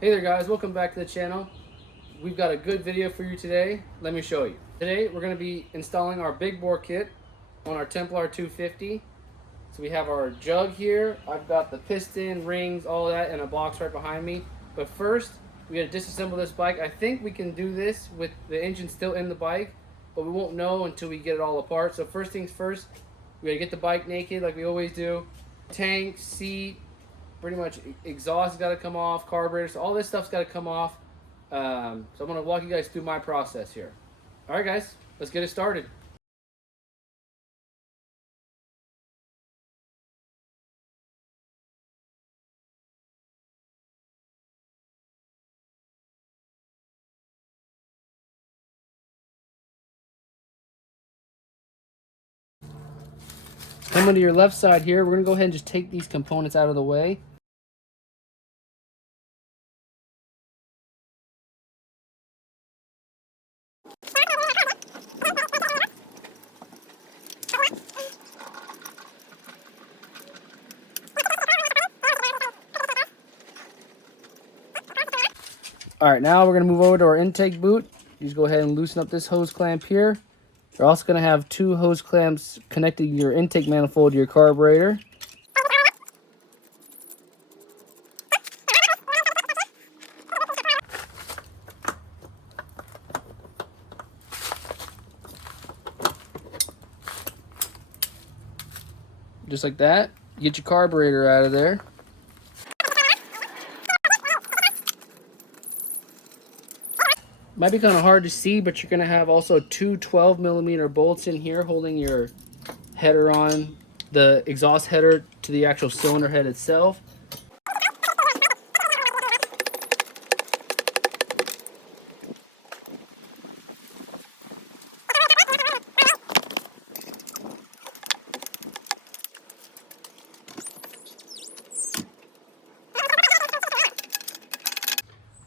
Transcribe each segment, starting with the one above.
Hey there guys, welcome back to the channel. We've got a good video for you today. Let me show you. Today we're going to be installing our big bore kit on our Templar 250. So we have our jug here. I've got the piston, rings, all that in a box right behind me. But first, we got to disassemble this bike. I think we can do this with the engine still in the bike, but we won't know until we get it all apart. So first things first, we got to get the bike naked like we always do. Tank, seat, pretty much exhaust has got to come off, carburetor, so all this stuff's got to come off. So I'm going to walk you guys through my process here. All right, guys, let's get it started. Coming to your left side here, we're going to go ahead and just take these components out of the way. All right, now we're going to move over to our intake boot. You just go ahead and loosen up this hose clamp here. You're also going to have two hose clamps connecting your intake manifold to your carburetor. Just like that. Get your carburetor out of there. Might be kind of hard to see, but you're going to have also two 12mm bolts in here holding your header on, the exhaust header to the actual cylinder head itself.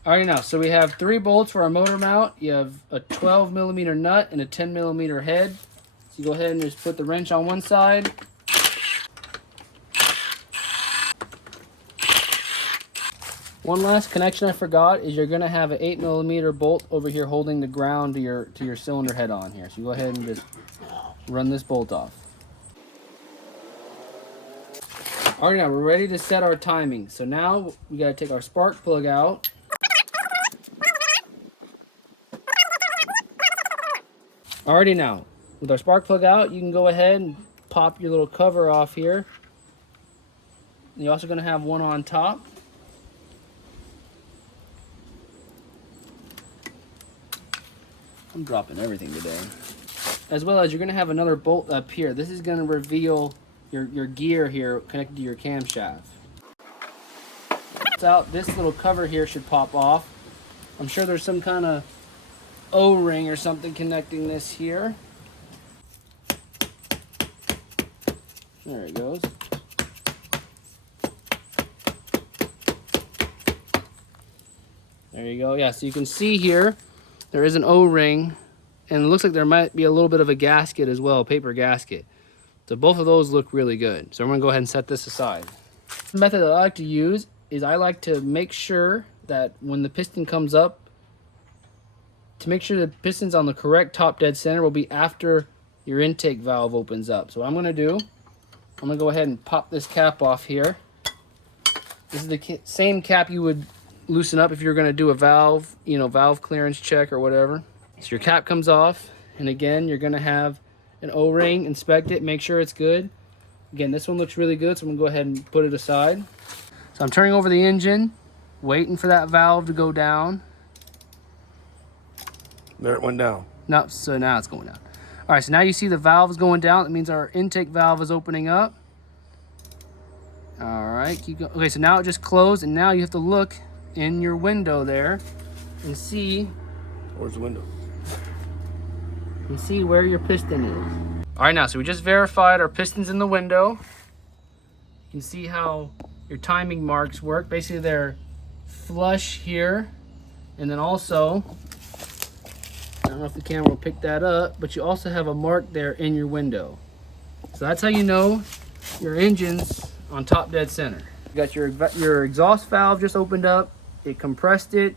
Alright, now, so we have 3 bolts for our motor mount. You have a 12mm nut and a 10mm head. So you go ahead and just put the wrench on one side. One last connection I forgot is you're going to have an 8mm bolt over here holding the ground to your cylinder head on here. So you go ahead and just run this bolt off. Alright, now we're ready to set our timing. So now we got to take our spark plug out. Alrighty, now with our spark plug out, you can go ahead and pop your little cover off here. You're also going to have one on top. I'm dropping everything today. As well as you're going to have another bolt up here. This is going to reveal your gear here connected to your camshaft. Out, this little cover here should pop off. I'm sure there's some kind of O-ring or something connecting this here. There it goes. There you go. Yeah, so you can see here there is an O-ring, and it looks like there might be a little bit of a gasket as well, a paper gasket. So both of those look really good. So I'm going to go ahead and set this aside. The method that I like to use is I like to make sure that when the piston comes up, to make sure the piston's on the correct top dead center will be after your intake valve opens up. So what I'm going to do, I'm going to go ahead and pop this cap off here. This is the same cap you would loosen up if you're going to do a valve, valve clearance check or whatever. So your cap comes off, and again, you're going to have an O-ring, inspect it, make sure it's good. Again, this one looks really good, so I'm going to go ahead and put it aside. So I'm turning over the engine, waiting for that valve to go down. There it went down. No, so now it's going down. All right, so now you see the valve is going down. That means our intake valve is opening up. All right, keep going. Okay, so now it just closed, and now you have to look in your window there and see. Where's the window? And see where your piston is. All right, now, so we just verified our piston's in the window. You can see how your timing marks work. Basically, they're flush here, and then also, I don't know if the camera will pick that up, but you also have a mark there in your window. So that's how you know your engine's on top dead center. You got your exhaust valve just opened up. it compressed it,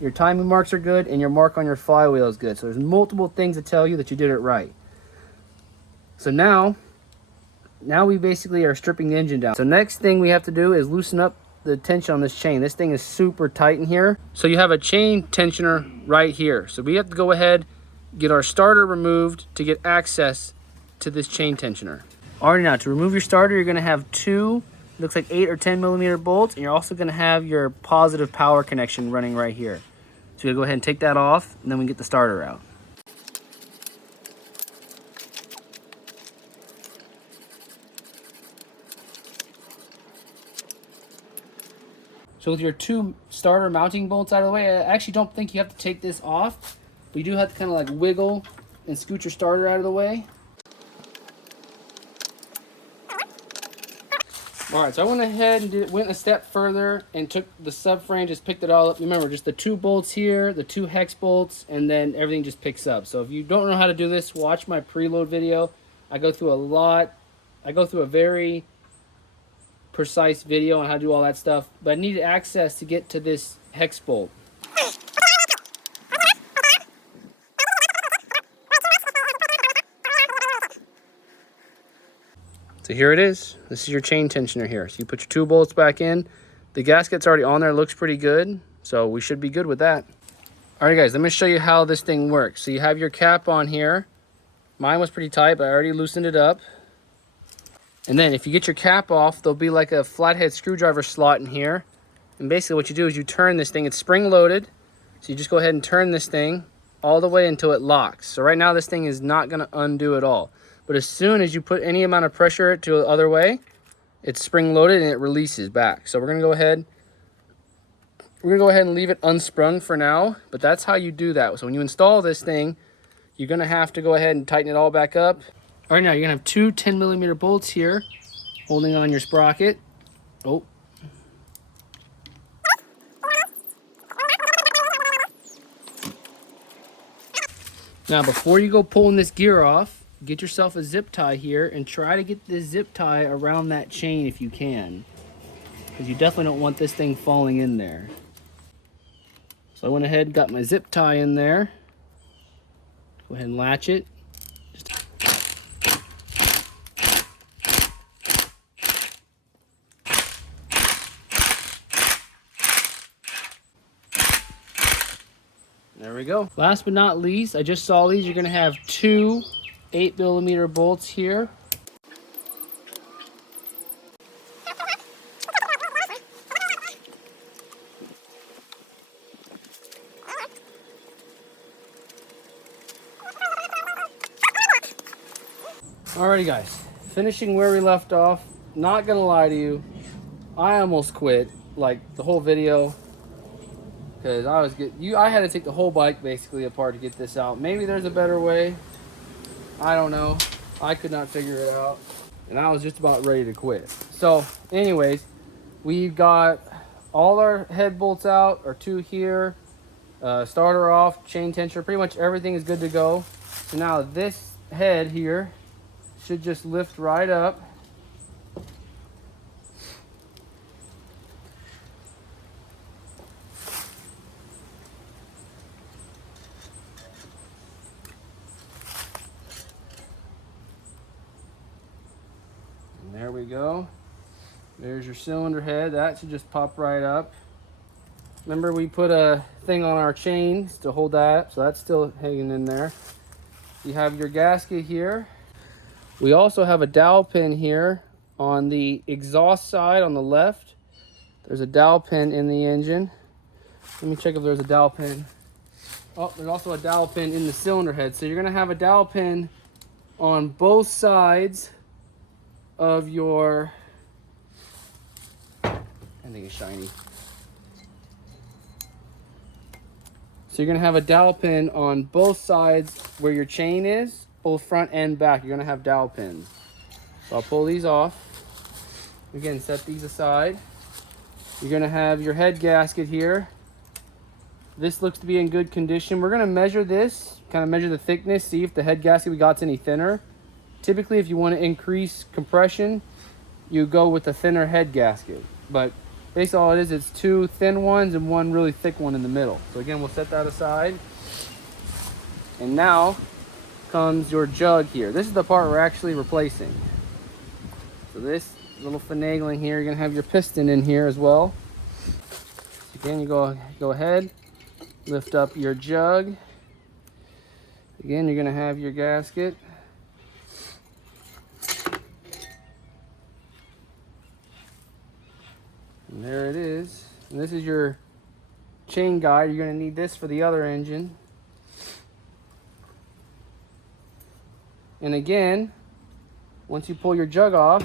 your timing marks are good, and your mark on your flywheel is good. So there's multiple things to tell you that you did it right. So now we basically are stripping the engine down. So next thing we have to do is loosen up the tension on this chain. This thing is super tight in here. So you have a chain tensioner right here. So we have to go ahead, get our starter removed to get access to this chain tensioner. Alright, now to remove your starter, you're gonna have two, looks like 8 or 10 millimeter bolts, and you're also gonna have your positive power connection running right here. So you'll go ahead and take that off, and then we can get the starter out. So with your two starter mounting bolts out of the way, I actually don't think you have to take this off. But you do have to kind of like wiggle and scoot your starter out of the way. All right, so I went ahead and went a step further and took the subframe, just picked it all up. Remember, just the 2 bolts here, the 2 hex bolts, and then everything just picks up. So if you don't know how to do this, watch my preload video. I go through a lot. I go through a very precise video on how to do all that stuff, but I needed access to get to this hex bolt. So here it is. This is your chain tensioner here. So you put your 2 bolts back in. The gasket's already on there, looks pretty good, so we should be good with that. Alright guys, let me show you how this thing works. So you have your cap on here. Mine was pretty tight, but I already loosened it up. And then if you get your cap off, there'll be like a flathead screwdriver slot in here. And basically what you do is you turn this thing, it's spring loaded. So you just go ahead and turn this thing all the way until it locks. So right now this thing is not gonna undo at all. But as soon as you put any amount of pressure to the other way, it's spring loaded and it releases back. So we're gonna go ahead and leave it unsprung for now, but that's how you do that. So when you install this thing, you're gonna have to go ahead and tighten it all back up. All right, now you're gonna have 2 10 millimeter bolts here holding on your sprocket. Oh. Now before you go pulling this gear off, get yourself a zip tie here and try to get this zip tie around that chain if you can, because you definitely don't want this thing falling in there. So I went ahead and got my zip tie in there. Go ahead and latch it. There we go. Last but not least, I just saw these. You're going to have 2 8 millimeter bolts here. Alrighty guys, finishing where we left off. Not gonna lie to you, I almost quit like the whole video because I had to take the whole bike basically apart to get this out. Maybe there's a better way. I don't know. I could not figure it out, and I was just about ready to quit. So, anyways, we've got all our head bolts out, our 2 here, starter off, chain tensioner, pretty much everything is good to go. So now this head here should just lift right up. And there we go. There's your cylinder head. That should just pop right up. Remember we put a thing on our chains to hold that, so that's still hanging in there. You have your gasket here. We also have a dowel pin here on the exhaust side on the left. There's a dowel pin in the engine. Let me check if there's a dowel pin. Oh, there's also a dowel pin in the cylinder head. So you're gonna have a dowel pin on both sides of your, I think it's shiny. So you're gonna have a dowel pin on both sides where your chain is, both front and back. You're gonna have dowel pins. So I'll pull these off. Again, set these aside. You're gonna have your head gasket here. This looks to be in good condition. We're gonna measure this, kind of measure the thickness, see if the head gasket we got's any thinner. Typically, if you want to increase compression, you go with a thinner head gasket. But Basically all it is, it's 2 thin ones and 1 really thick one in the middle. So again, we'll set that aside. And now comes your jug here. This is the part we're actually replacing. So this little finagling here, you're gonna have your piston in here as well. So again, you go ahead, lift up your jug. Again, you're gonna have your gasket. And there it is. And this is your chain guide. You're gonna need this for the other engine. And again, once you pull your jug off,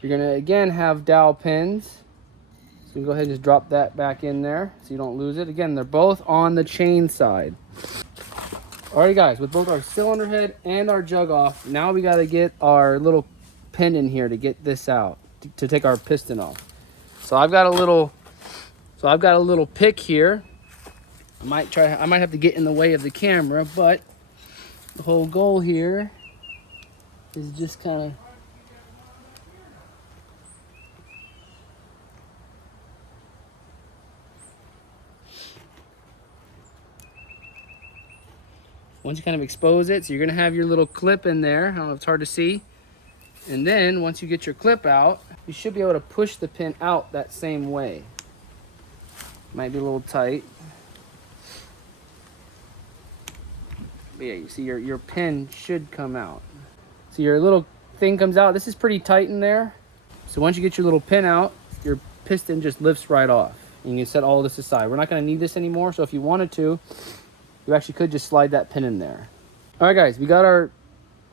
you're gonna again have dowel pins. So you can go ahead and just drop that back in there so you don't lose it. Again, they're both on the chain side. Alrighty guys, with both our cylinder head and our jug off, now we gotta get our little pin in here to get this out, to take our piston off. So I've got a little pick here. I might have to get in the way of the camera, but the whole goal here is just kind of once you kind of expose it, so you're gonna have your little clip in there. I don't know if it's hard to see. And then once you get your clip out, you should be able to push the pin out that same way. Might be a little tight. But yeah, you see your pin should come out. So your little thing comes out. This is pretty tight in there. So once you get your little pin out, your piston just lifts right off. And you can set all this aside. We're not gonna need this anymore, so if you wanted to, you actually could just slide that pin in there. All right guys, we got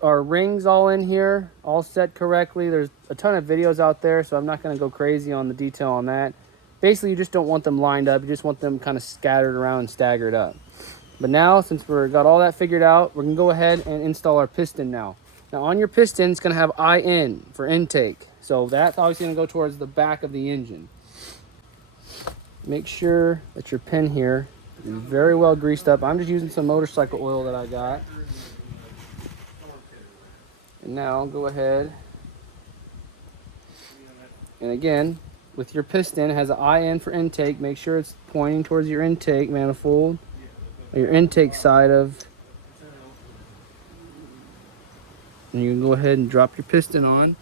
our rings all in here, all set correctly. There's a ton of videos out there, so I'm not gonna go crazy on the detail on that. Basically, you just don't want them lined up. You just want them kind of scattered around and staggered up. But now, since we've got all that figured out, we're gonna go ahead and install our piston now. Now on your piston, it's gonna have IN for intake. So that's obviously gonna go towards the back of the engine. Make sure that your pin here is very well greased up. I'm just using some motorcycle oil that I got. And now go ahead. And again, with your piston, it has an IN for intake. Make sure it's pointing towards your intake manifold, or your intake side of. And you can go ahead and drop your piston on.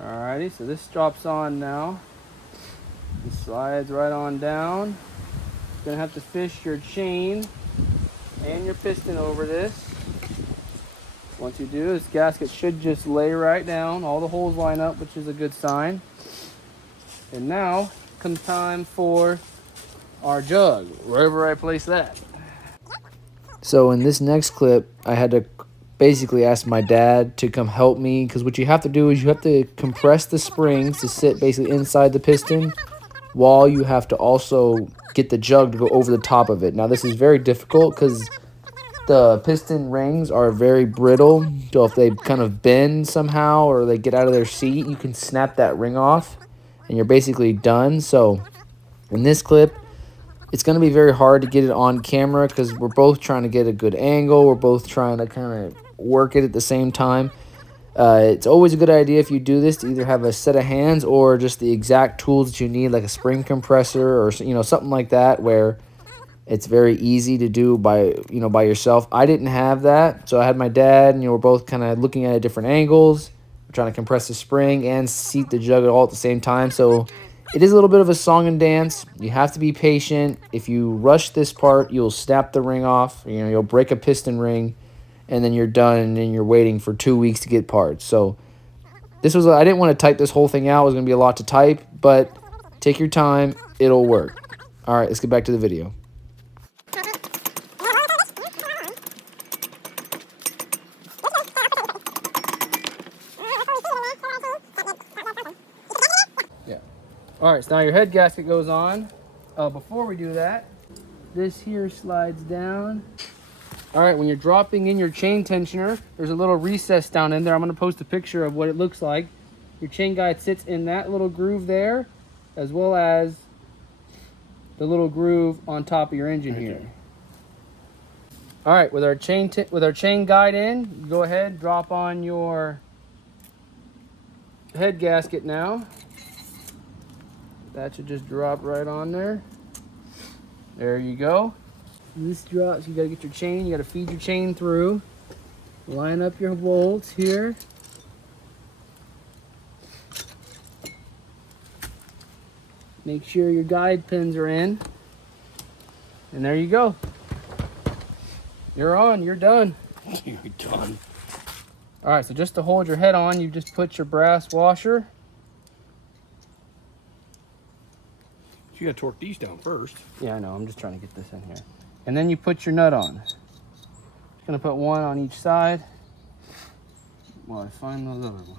Alrighty, so this drops on now. It slides right on down. You're gonna have to fish your chain and your piston over this. Once you do, this gasket should just lay right down. All the holes line up, which is a good sign. And now comes time for our jug, wherever I place that. So in this next clip, I had to basically ask my dad to come help me, because what you have to do is you have to compress the springs to sit basically inside the piston, while you have to also get the jug to go over the top of it. Now this is very difficult because the piston rings are very brittle, so if they kind of bend somehow or they get out of their seat, you can snap that ring off and you're basically done. So in this clip, it's going to be very hard to get it on camera because we're both trying to get a good angle. We're both trying to kind of work it at the same time. It's always a good idea if you do this to either have a set of hands or just the exact tools that you need, like a spring compressor or something like that, where it's very easy to do by yourself. I didn't have that, so I had my dad, and we're both kind of looking at it at different angles. We're trying to compress the spring and seat the jug all at the same time. So it is a little bit of a song and dance. You have to be patient. If you rush this part, you'll snap the ring off. You'll break a piston ring, and then you're done, and then you're waiting for 2 weeks to get parts. So I didn't want to type this whole thing out. It was going to be a lot to type, but take your time. It'll work. All right, let's get back to the video. All right, so now your head gasket goes on. Before we do that, this here slides down. All right, when you're dropping in your chain tensioner, there's a little recess down in there. I'm gonna post a picture of what it looks like. Your chain guide sits in that little groove there, as well as the little groove on top of your engine here. All right, with our chain guide in, go ahead, drop on your head gasket now. That should just drop right on there. There you go. This drops, you gotta get your chain, you gotta feed your chain through. Line up your bolts here. Make sure your guide pins are in. And there you go. You're on, you're done. You're done. All right, so just to hold your head on, you just put your brass washer. You gotta torque these down first. Yeah, I know, I'm just trying to get this in here. And then you put your nut on. Just gonna put one on each side while I find those other ones.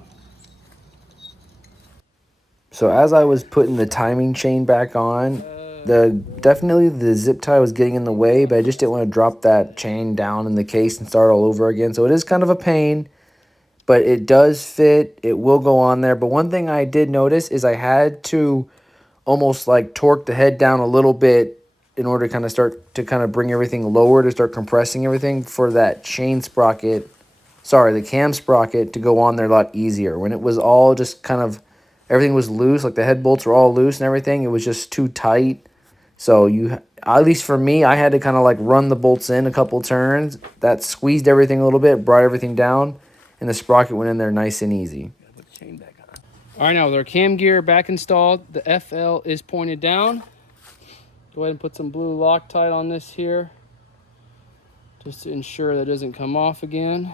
So as I was putting the timing chain back on, definitely the zip tie was getting in the way, but I just didn't want to drop that chain down in the case and start all over again. So it is kind of a pain, but it does fit. It will go on there. But one thing I did notice is I had to almost like torque the head down a little bit in order to kind of bring everything lower, to start compressing everything for that chain sprocket, the cam sprocket to go on there a lot easier. When it was all just kind of, everything was loose, like the head bolts were all loose and everything, it was just too tight. So at least for me, I had to kind of like run the bolts in a couple turns. That squeezed everything a little bit, brought everything down, and the sprocket went in there nice and easy. Put the chain back on. All right, now with our cam gear back installed, the FL is pointed down. Go ahead and put some blue Loctite on this here, just to ensure that it doesn't come off again.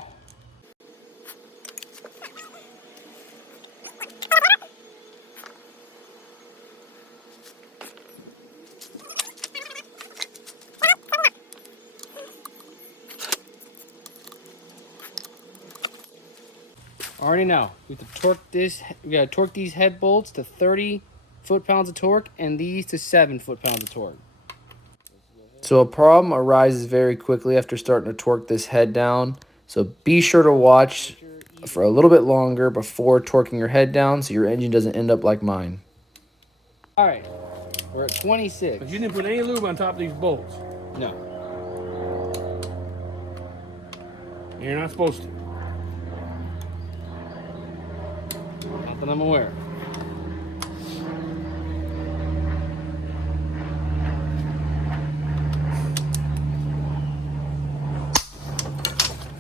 Alrighty, now we have to torque this. We gotta torque these head bolts to 30 foot-pounds of torque, and these to 7 foot-pounds of torque. So a problem arises very quickly after starting to torque this head down. So be sure to watch for a little bit longer before torquing your head down so your engine doesn't end up like mine. All right, we're at 26. But you didn't put any lube on top of these bolts. No. You're not supposed to. Not that I'm aware.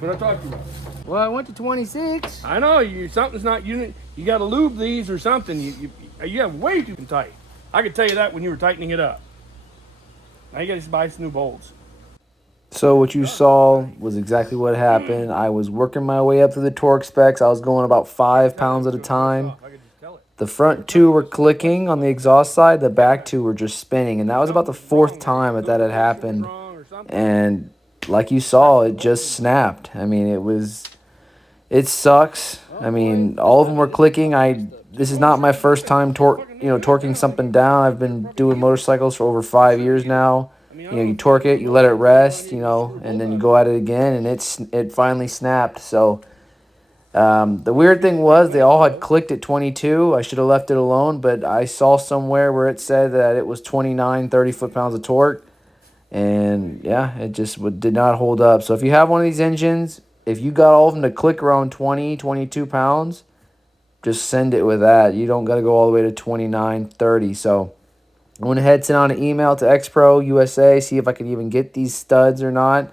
That's what I talked to you about. Well, I went to 26. I know something's not. You got to lube these or something. You have way too tight. I could tell you that when you were tightening it up. Now you got to buy some new bolts. So what you saw was exactly what happened. I was working my way up through the torque specs. I was going about 5 pounds at a time. The front two were clicking on the exhaust side. The back two were just spinning. And that was about the 4th time that had happened. And like you saw, it just snapped. I mean, it sucks. I mean, all of them were clicking. This is not my first time torquing something down. I've been doing motorcycles for over 5 years now. You torque it, you let it rest, and then you go at it again, and it finally snapped. So the weird thing was they all had clicked at 22. I should have left it alone, but I saw somewhere where it said that it was 29, 30 foot-pounds of torque. And yeah, it just did not hold up. So if you have one of these engines, if you got all of them to click around 20, 22 pounds, just send it with that. You don't got to go all the way to 29, 30. So I went ahead, sent out an email to X-Pro USA, see if I could even get these studs or not.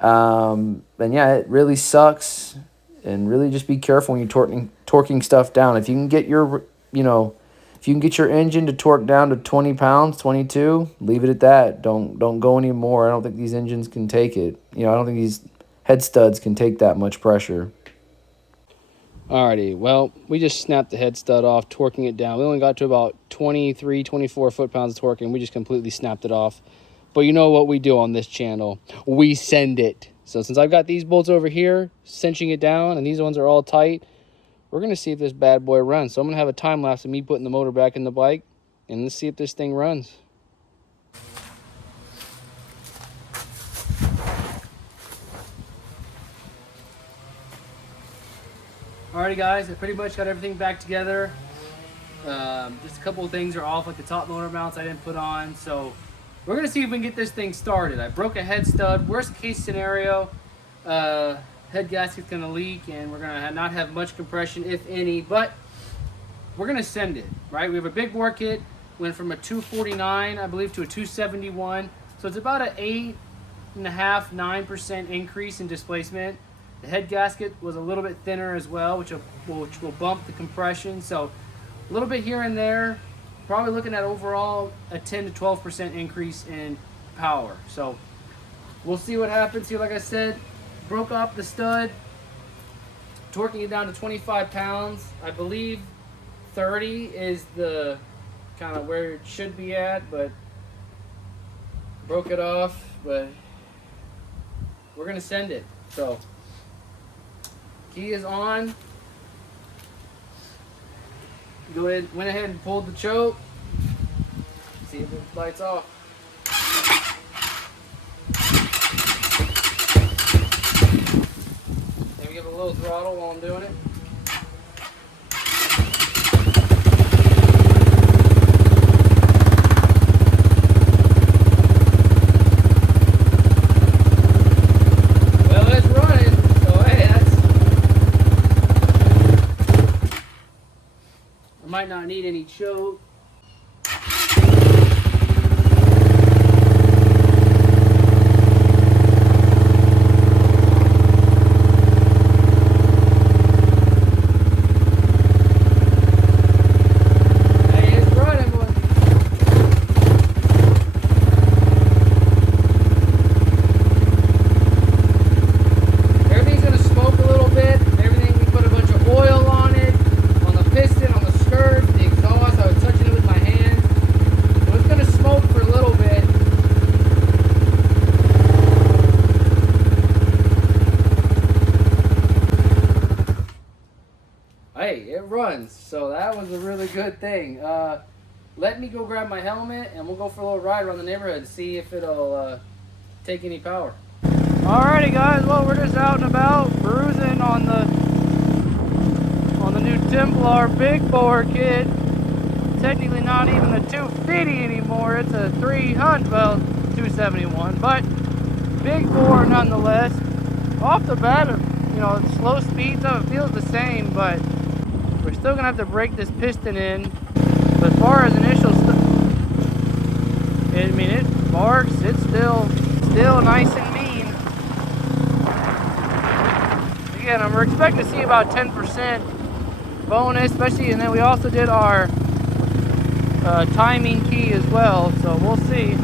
And yeah, it really sucks. And really just be careful when you're torquing stuff down. If you can get your, if you can get your engine to torque down to 20 pounds, 22, leave it at that. Don't go any more. I don't think these engines can take it. I don't think these head studs can take that much pressure. Alrighty, well, we just snapped the head stud off, torquing it down. We only got to about 23, 24 foot-pounds of torque, and we just completely snapped it off. But you know what we do on this channel? We send it. So since I've got these bolts over here, cinching it down, and these ones are all tight, we're going to see if this bad boy runs. So I'm going to have a time lapse of me putting the motor back in the bike, and let's see if this thing runs. Alrighty guys, I pretty much got everything back together. Just a couple of things are off, like the top motor mounts I didn't put on. So we're gonna see if we can get this thing started. I broke a head stud. Worst case scenario, head gasket's gonna leak and we're gonna not have much compression, if any, but we're gonna send it, right? We have a big bore kit, went from a 249, I believe, to a 271. So it's about an 8.5%, 9% increase in displacement. The head gasket was a little bit thinner as well, which will bump the compression. So a little bit here and there, probably looking at overall a 10 to 12% increase in power. So we'll see what happens here. Like I said, broke off the stud, torquing it down to 25 pounds. I believe 30 is the kind of where it should be at, but broke it off. But we're gonna send it. So key is on. Went ahead and pulled the choke. See if it lights off. Maybe give it a little throttle while I'm doing it. Might not need any choke. Hey, it runs, so that was a really good thing. Let me go grab my helmet and we'll go for a little ride around the neighborhood and see if it'll take any power. Alrighty guys, well we're just out and about cruising on the new Templar big bore kit. Technically not even a 250 anymore, it's a 300, well 271, but big bore nonetheless. Off the bat, you know, slow speed, so it feels the same, but we're still gonna have to break this piston in. But as far as initial stuff, I mean, it barks. It's still nice and mean. Again, we're expecting to see about 10% bonus, especially, and then we also did our timing key as well. So we'll see.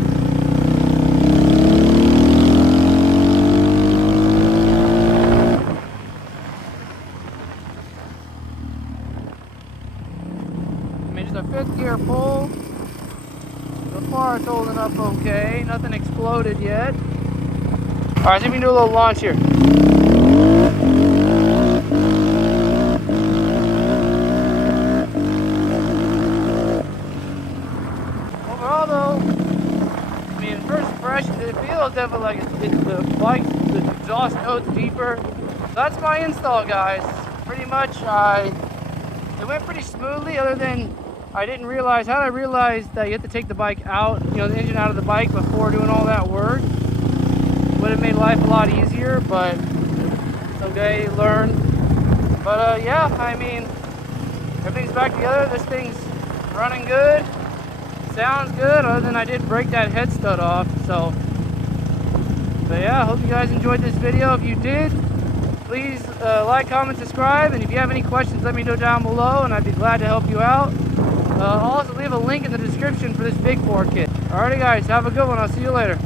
A fifth gear pull. So far it's holding up okay. Nothing exploded yet. Alright, see if we can do a little launch here. Overall though, I mean, first impressions, it feels definitely like the exhaust notes deeper. So that's my install, guys. Pretty much it went pretty smoothly, other than I didn't realize, how did I realize that you have to take the bike out, you know, the engine out of the bike before doing all that work? Would have made life a lot easier, but someday learn. But yeah, I mean, everything's back together. This thing's running good, sounds good, other than I did break that head stud off. So, but yeah, I hope you guys enjoyed this video. If you did, please like, comment, subscribe, and if you have any questions, let me know down below, and I'd be glad to help you out. I'll also leave a link in the description for this big bore kit. Alrighty guys, have a good one. I'll see you later.